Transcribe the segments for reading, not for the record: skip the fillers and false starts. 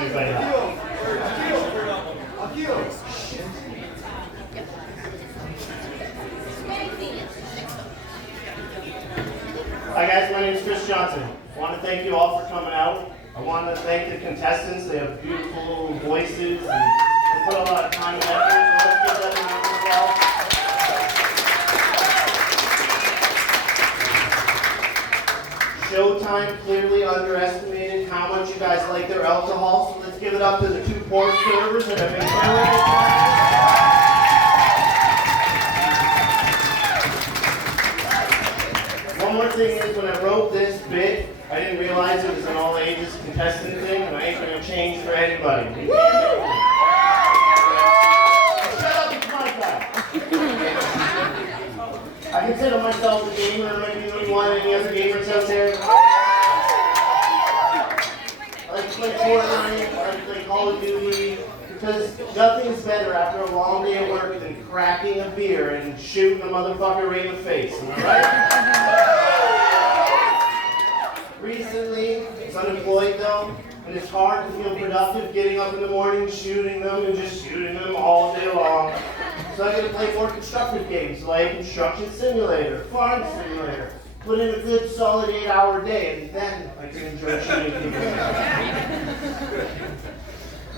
everybody up. Hi guys, my name is Chris Johnson. I want to thank you all for coming out. I want to thank the contestants. They have beautiful voices and they put a lot of time and effort. So let's give them a round of applause. Showtime clearly underestimated how much you guys like their alcohol, so let's give it up to the 2 port servers that have been killing it. One more thing is, when I wrote this bit, I didn't realize it was an all-ages contestant thing, and I ain't going to change for anybody. Shut up, it's my time. I consider myself a gamer. Maybe anyone, any other gamers out there? I like to play Fortnite, I like to play Call of Duty, because nothing's better after a long day at work than cracking a beer and shooting a motherfucker right in the face, am I right? Recently, I was unemployed though, and it's hard to feel productive getting up in the morning, shooting them, and just shooting them all day long. So I get to play more constructive games like Construction Simulator, Farm Simulator. Put in a good solid 8-hour day, and then I can enjoy shooting people.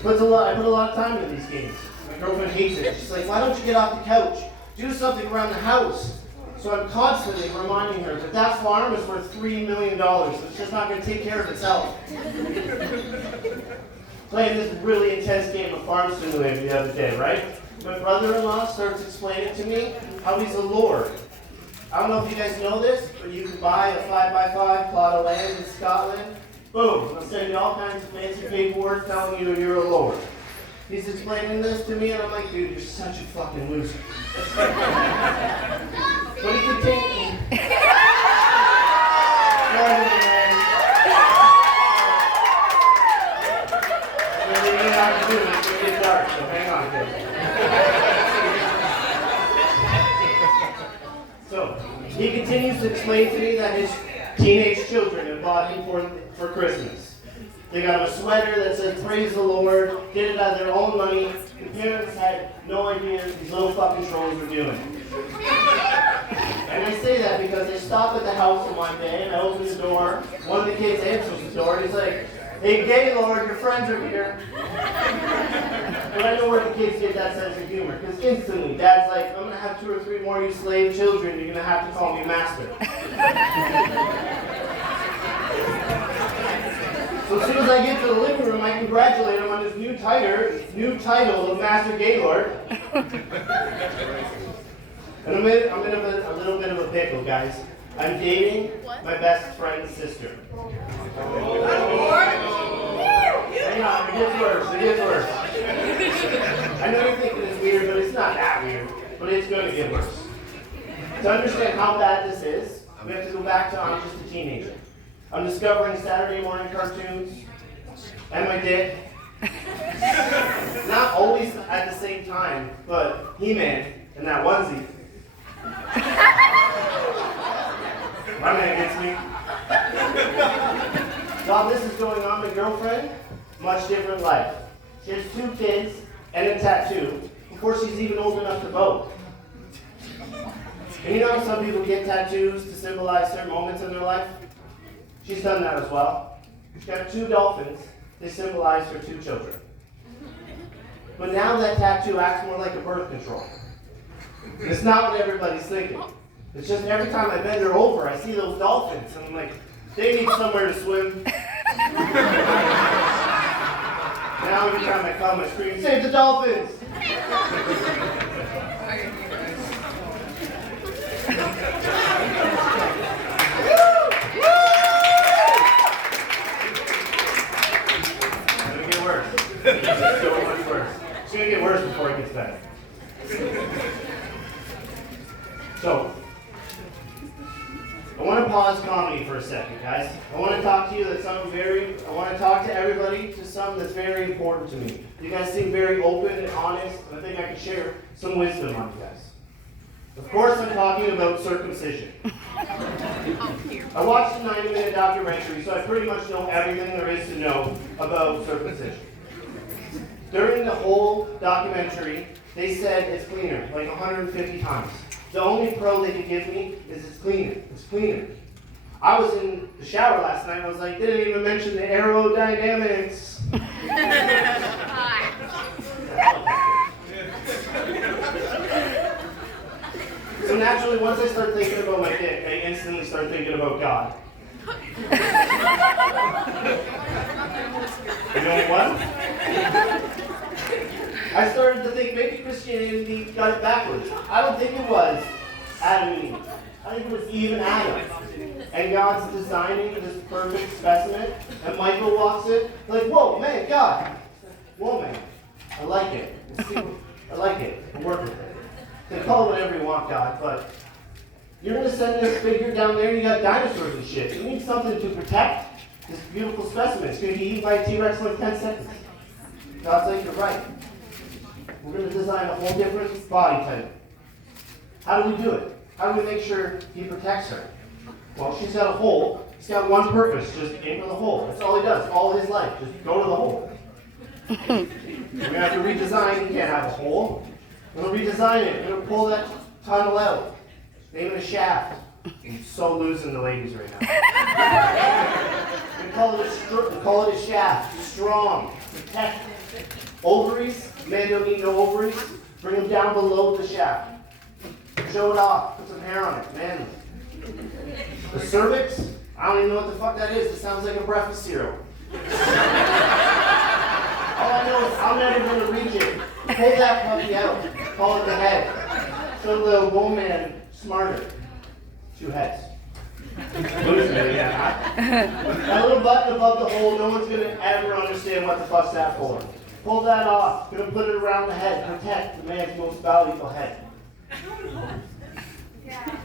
I put a lot of time into these games. My girlfriend hates it. She's like, why don't you get off the couch? Do something around the house. So I'm constantly reminding her that that farm is worth $3 million. So it's just not going to take care of itself. Playing this really intense game of Farm Simulator the other day, right? My brother-in-law starts explaining to me how he's a lord. I don't know if you guys know this, but you can buy a 5x5 plot of land in Scotland. Boom, they'll send you all kinds of fancy paperwork telling you you're a lord. He's explaining this to me, and I'm like, dude, you're such a fucking loser. But he continues. It's dark, so hang on, kids. So, he continues to explain to me that his teenage children have bought him for Christmas. They got him a sweater that said, praise the Lord, did it out of their own money. The parents had no idea what these little fucking trolls were doing. And I say that because I stop at the house one day and I open the door. One of the kids answers the door and he's like, hey, Gaylord, your friends are here. But I know where the kids get that sense of humor, because instantly, Dad's like, I'm going to have 2 or 3 more of you slave children, you're going to have to call me master. So as soon as I get to the living room, I congratulate him on his new title of Master Gaylord. And I'm in a little bit of a pickle, guys. I'm dating my best friend's sister. Hang on, it gets worse. I know you're thinking it's weird, but it's not that weird. But it's going to get worse. To understand how bad this is, we have to go back to I'm just a teenager. I'm discovering Saturday morning cartoons and my dick. Not always at the same time, but He-Man and that onesie. My man gets me. While this is going on, my girlfriend, much different life. She has 2 kids and a tattoo before she's even old enough to vote. And you know how some people get tattoos to symbolize certain moments in their life? She's done that as well. She's got 2 dolphins. They symbolize her 2 children. But now that tattoo acts more like a birth control. It's not what everybody's thinking. It's just every time I bend her over, I see those dolphins, and I'm like, they need somewhere to swim. Now every time I come, I scream, save the dolphins! It's gonna get worse. It's so much worse. It's gonna get worse before it gets better. So, I want to pause comedy for a second, guys. I want to talk to you I want to talk to everybody to something that's very important to me. You guys seem very open and honest, and I think I can share some wisdom on you guys. Of course, I'm talking about circumcision. I watched a 90-minute documentary, so I pretty much know everything there is to know about circumcision. During the whole documentary, they said it's cleaner, like 150 times. The only pro they could give me is it's cleaner. It's cleaner. I was in the shower last night and I was like, didn't even mention the aerodynamics. So naturally, once I start thinking about my dick, I instantly start thinking about God. You know what? I started to think maybe Christianity got it backwards. I don't think it was Adam and Eve. I think it was Eve and Adam. And God's designing this perfect specimen, and Michael walks in, like, whoa, man, God. Whoa, man. I like it. I like it. I'm working with it. They call it whatever you want, God, but you're going to send this figure down there, you got dinosaurs and shit. You need something to protect this beautiful specimen. It's going to be eaten by a T-Rex in like 10 seconds. God's like, you're right. We're going to design a whole different body type. How do we do it? How do we make sure he protects her? Well, she's got a hole. He's got one purpose, just aim for the hole. That's all he does, all his life. Just go to the hole. We're going to have to redesign. He can't have a hole. We're going to redesign it. We're going to pull that tunnel out. Name it a shaft. I'm so losing the ladies right now. We call it a shaft. Strong. Protect. Ovaries. Men don't need no ovaries. Bring them down below the shaft. Show it off. Put some hair on it. Manly. The cervix. I don't even know what the fuck that is. It sounds like a breakfast cereal. All I know is I'm never going to reach it. Pull that puppy out. Call it the head. Show the woman smarter. 2 heads. That little button above the hole, no one's going to ever understand what the fuck's that for. Pull that off. Going to put it around the head. Protect the man's most valuable head.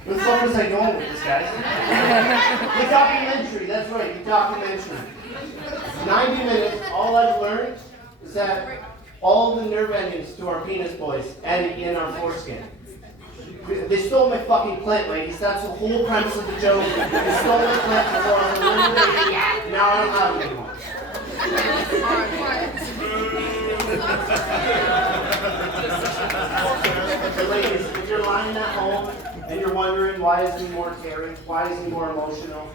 Where the fuck was I going with this, guys? The documentary. That's right, the documentary. 90 minutes, all I've learned is that all the nerve endings to our penis boys end in our foreskin. They stole my fucking clit, ladies. That's the whole premise of the joke. They stole my clit before I was a little baby. Now I don't have it anymore. So ladies, if you're lying at home and you're wondering why is he more caring, why is he more emotional,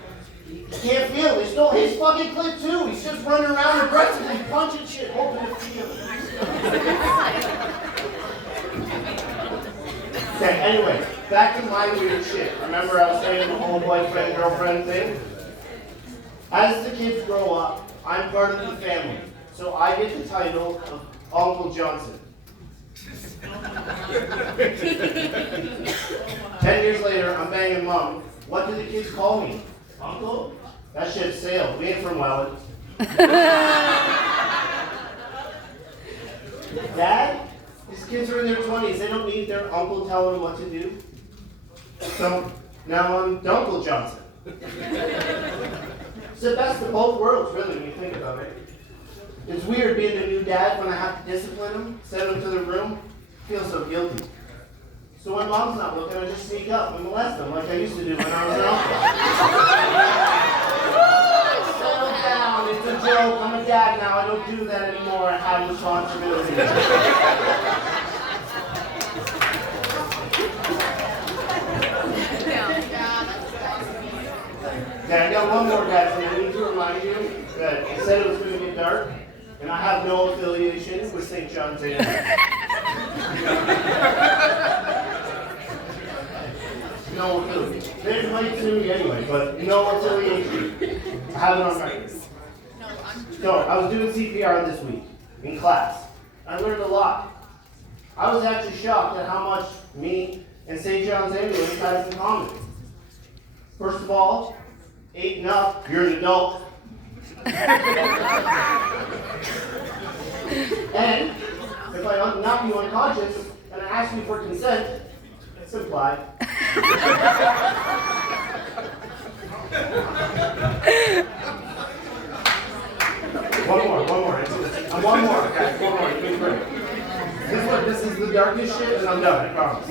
you can't feel it. They stole his fucking clit too. He's just running around aggressively punching shit, hoping to feel it. Okay, anyway, back to my weird shit. Remember I was saying the whole boyfriend-girlfriend thing? As the kids grow up, I'm part of the family. So I get the title of Uncle Johnson. 10 years later, I'm banging Mom. What do the kids call me? Uncle? That ship sailed. We ain't from Welland. Dad? These kids are in their 20s. They don't need their uncle telling them what to do. So now I'm Dunkle Johnson. It's the best of both worlds, really, when you think about it. It's weird being a new dad when I have to discipline them, send them to their room. I feel so guilty. So when Mom's not looking, I just sneak up and molest them like I used to do when I was an uncle. Settle down, it's a joke. I'm a dad now. I don't do that anymore. I have responsibility. Yeah, I got one more, guys, and I need to remind you that I said it was going to get dark, and I have no affiliation with St. John's Anglican. No affiliation. They might sue me anyway, but no affiliation. I have it on record. No, I was doing CPR this week in class. I learned a lot. I was actually shocked at how much me and St. John's Anglican has in common. First of all, 8 and up, you're an adult. And if I knock you unconscious and I ask you for consent, it's implied. One more. One more, guys. One more. Give me a break. This is the darkest shit, and I'm done. I promise.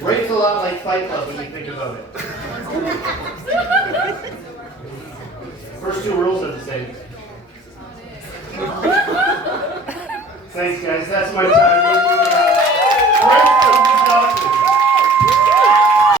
Rape's a lot like Fight Club when you think about it. First two rules are the same. Thanks, guys. That's my time.